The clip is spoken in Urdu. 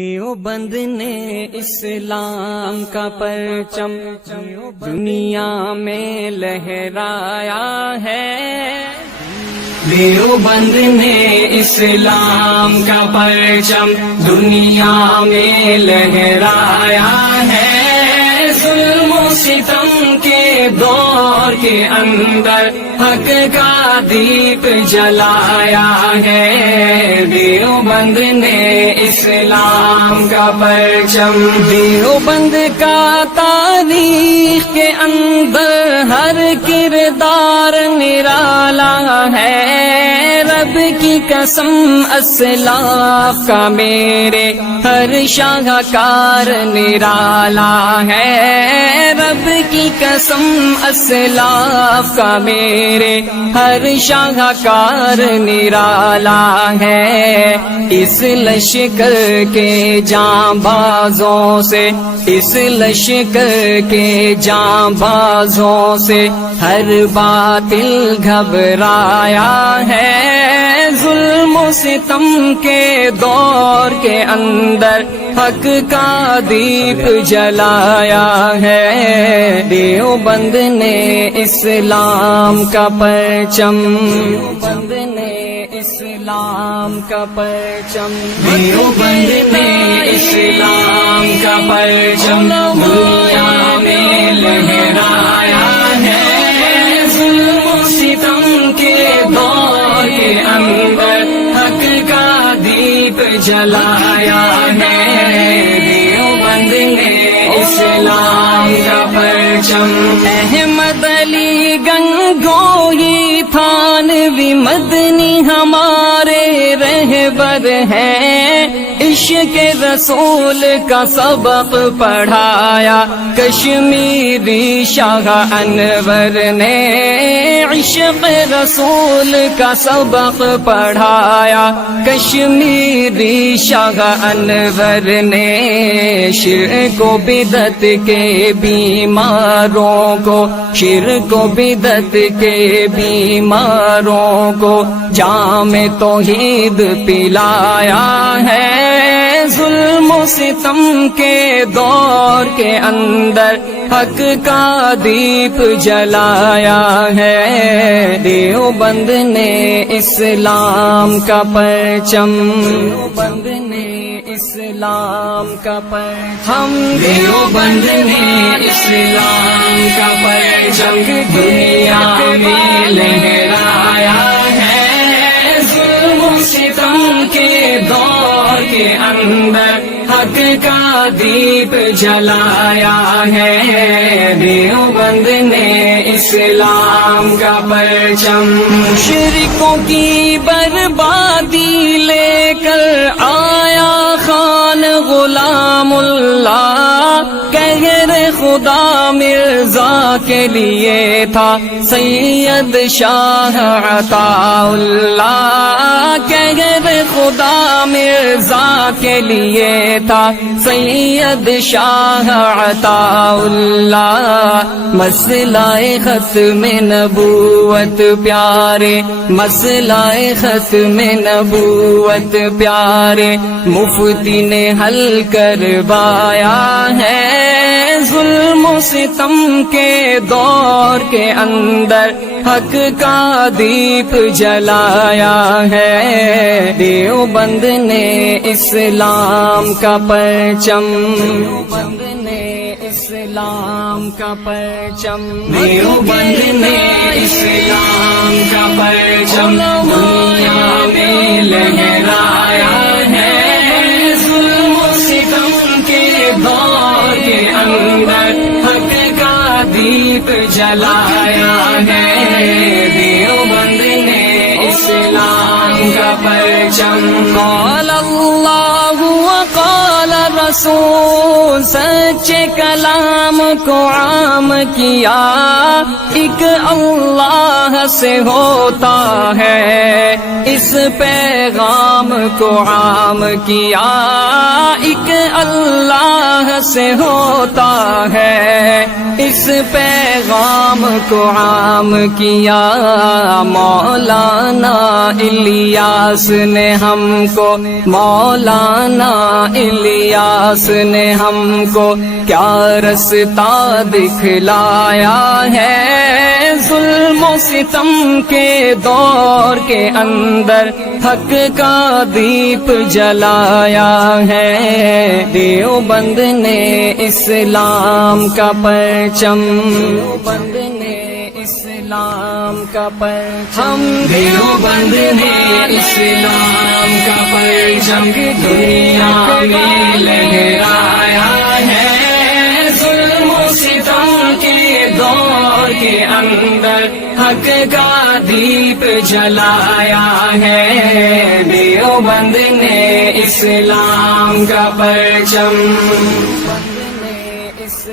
دیوبند نے اسلام کا پرچم دنیا میں لہرایا ہے، دیوبند نے اسلام کا پرچم دنیا میں لہرایا ہے، ظلم و ستم کے دور کے اندر حق کا دیپ جلایا ہے، دیوبند نے اسلام کا پرچم۔ دیوبند کا تاریخ کے اندر ہر کردار نرالا ہے، رب کی قسم اسلاف کا میرے ہر شاہکار نرالا ہے، رب کی قسم اسلاف کا میرے ہر شاہکار نرالا ہے، اس لشکر کے جانبازوں سے، اس لشکر کے جانبازوں سے ہر باطل گھبرایا ہے، ظلم و ستم کے دور کے اندر حق کا دیپ جلایا ہے، دیوبند نے اسلام کا پرچم، دیوبند نے اسلام کا پرچم، دیوبند نے اسلام کا پرچم دنیا میں لہرایا ہے، ظلم و ستم کے دور کے اندر حق کا دیپ جلایا ہے، دیوبند نے اسلام کا پرچم۔ احمد علی گنگوہی تھانوی مدنی ہمارے رہبر ہیں، عشق رسول کا سبق پڑھایا کشمیری شاہ انور نے، عشق رسول کا سبق پڑھایا کشمیری شاہ انور نے، شرک و بدعت کے بیماروں کو، شرک و بدعت کے بیماروں کو جام توحید پلایا ہے، ظلم و ستم کے دور کے اندر حق کا دیپ جلایا ہے، دیوبند نے اسلام کا پرچم، دیوبند نے اسلام کا پرچم، ہم دیوبند نے اسلام کا پرچم دنیا میں لہرایا ہے، ظلم و ستم کے دور کے اندر حق کا دیپ جلایا ہے، دیوبند نے اسلام کا پرچم۔ مشرکوں کی بربادی لے کر آیا خان غلام اللہ، قہر خدا مرزا کے لیے تھا سید شاہ عطا اللہ، قہر خدا مرزا کے لیے تھا سید شاہ عطا اللہ، مسئلہ ختم نبوت پیارے، مسئلہ ختم نبوت پیارے مفتی نے حل کروایا ہے، ظلم و ستم کے دور کے اندر حق کا دیپ جلایا ہے، دیوبند نے اسلام کا پرچم، دیوبند نے اسلام کا پرچم، دیوبند نے اسلام کا پرچم دنیا میں لہرایا ہے، ظلم و ستم کے دور کے اندر حق کا دیپ جلایا ہے، دیوبند نے اسلام کا پرچم۔ قال اللہ وقال رسول، سچے کلام کو عام کیا، ایک اللہ سے ہوتا ہے، اس پیغام کو عام کیا ایک اللہ سے ہوتا ہے، اس پیغام کو عام کیا مولانا الیاس نے ہم کو، مولانا الیاس نے ہم کو کیا رستہ دکھلایا ہے، ظلم و ستم کے دور کے اندر حق کا دیپ جلایا ہے، دیوبند نے اسلام کا پرچم، دیوبند نے اسلام کا پرچم، دیوبند نے اسلام کا پرچم دنیا میں لہرایا ہے، ظلم و ستم کے دور کے اندر حق کا دیپ جلایا ہے، دیوبند نے اسلام کا پرچم